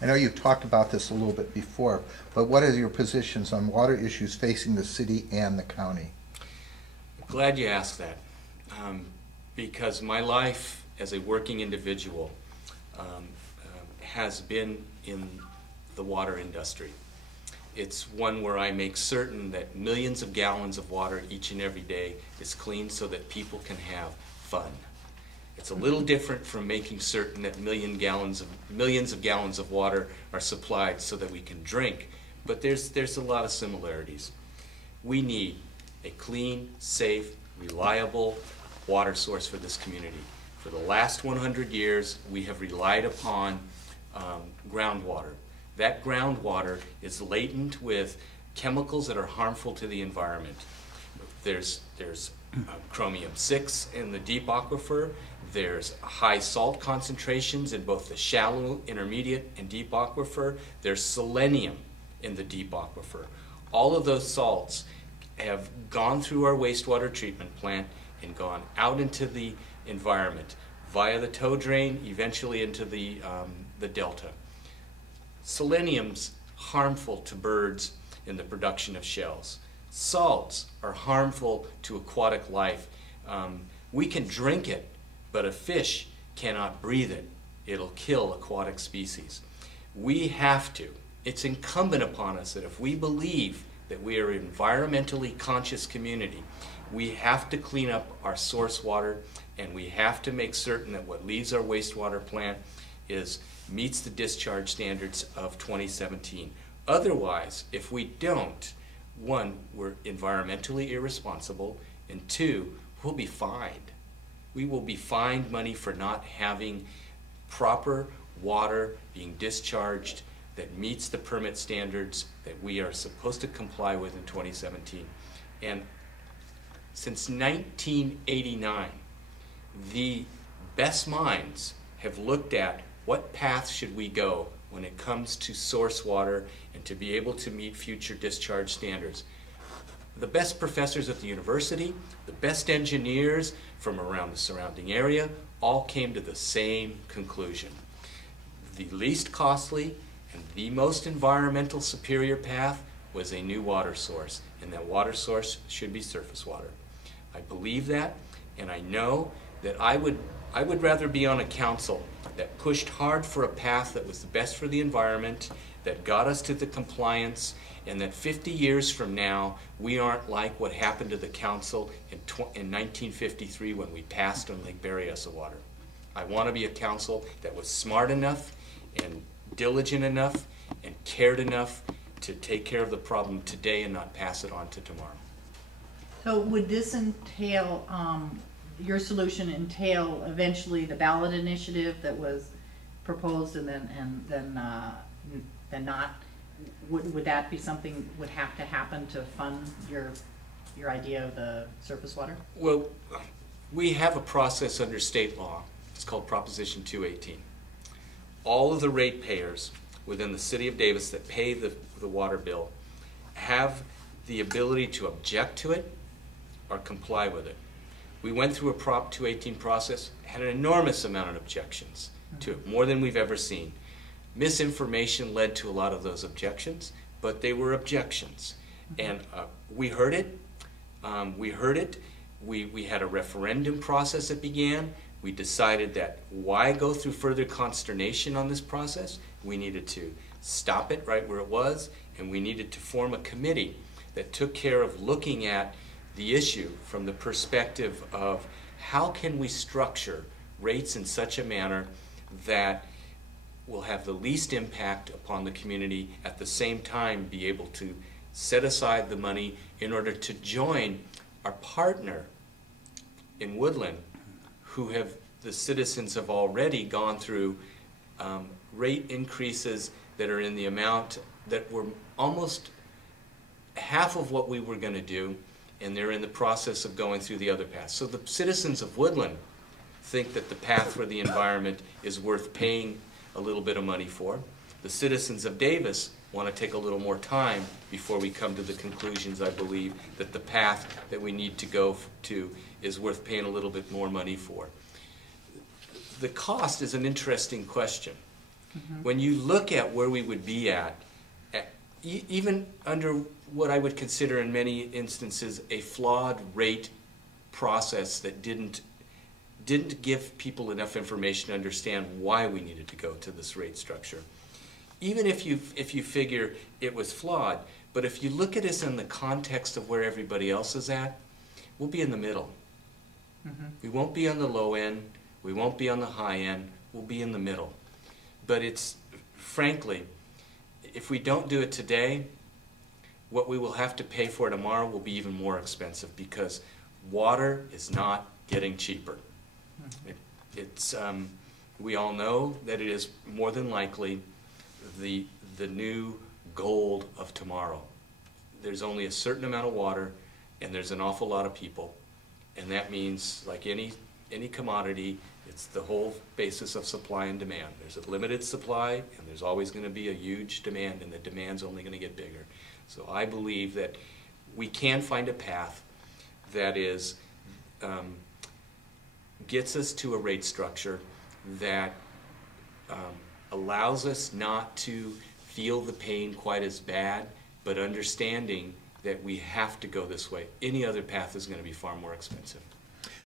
I know you've talked about this a little bit before, but what are your positions on water issues facing the city and the county? Glad you asked that, because my life as a working individual has been in the water industry. It's one where I make certain that millions of gallons of water each and every day is clean so that people can have fun. It's a little different from making certain that millions of gallons of water are supplied so that we can drink, but there's a lot of similarities. We need a clean, safe, reliable water source for this community. For the last 100 years, we have relied upon groundwater. That groundwater is latent with chemicals that are harmful to the environment. There's chromium-6 in the deep aquifer. There's high salt concentrations in both the shallow, intermediate, and deep aquifer. There's selenium in the deep aquifer. All of those salts have gone through our wastewater treatment plant and gone out into the environment via the tow drain, eventually into the delta. Selenium's harmful to birds in the production of shells. Salts are harmful to aquatic life. We can drink it, but a fish cannot breathe it. It'll kill aquatic species. We have to. It's incumbent upon us that if we believe that we are an environmentally conscious community, we have to clean up our source water, and we have to make certain that what leaves our wastewater plant meets the discharge standards of 2017. Otherwise, if we don't, one, we're environmentally irresponsible, and two, we'll be fined. We will be fined money for not having proper water being discharged that meets the permit standards that we are supposed to comply with in 2017. And since 1989, the best minds have looked at what path should we go when it comes to source water and to be able to meet future discharge standards. The best professors at the university, the best engineers from around the surrounding area, all came to the same conclusion. The least costly and the most environmental superior path was a new water source, and that water source should be surface water. I believe that, and I know that I would rather be on a council that pushed hard for a path that was the best for the environment, that got us to the compliance, and that 50 years from now, we aren't like what happened to the council in 1953 when we passed on Lake Berryessa water. I want to be a council that was smart enough and diligent enough and cared enough to take care of the problem today and not pass it on to tomorrow. So would this entail, your solution entail eventually the ballot initiative that was proposed and then not? Would that be something would have to happen to fund your idea of the surface water? Well, we have a process under state law. It's called Proposition 218. All of the ratepayers within the city of Davis that pay the water bill have the ability to object to it or comply with it. We went through a Prop 218 process, had an enormous amount of objections to it, more than we've ever seen. Misinformation led to a lot of those objections, but they were objections. And we heard it. We had a referendum process that began. We decided that why go through further consternation on this process? We needed to stop it right where it was, and we needed to form a committee that took care of looking at the issue from the perspective of how can we structure rates in such a manner that will have the least impact upon the community, at the same time be able to set aside the money in order to join our partner in Woodland, who the citizens have already gone through rate increases that are in the amount that were almost half of what we were going to do, and they're in the process of going through the other path. So the citizens of Woodland think that the path for the environment is worth paying a little bit of money for. The citizens of Davis want to take a little more time before we come to the conclusions, I believe, that the path that we need to go to is worth paying a little bit more money for. The cost is an interesting question. When you look at where we would be at even under what I would consider in many instances a flawed rate process that didn't give people enough information to understand why we needed to go to this rate structure. Even if you figure it was flawed, but if you look at us in the context of where everybody else is at, we'll be in the middle. We won't be on the low end, we won't be on the high end, we'll be in the middle. But it's, frankly, if we don't do it today, what we will have to pay for tomorrow will be even more expensive because water is not getting cheaper. We all know that it is more than likely the new gold of tomorrow. There's only a certain amount of water and there's an awful lot of people, and that means, like any commodity, it's the whole basis of supply and demand. There's a limited supply and there's always going to be a huge demand, and the demand's only going to get bigger. So I believe that we can find a path that is gets us to a rate structure that allows us not to feel the pain quite as bad, but understanding that we have to go this way. Any other path is going to be far more expensive.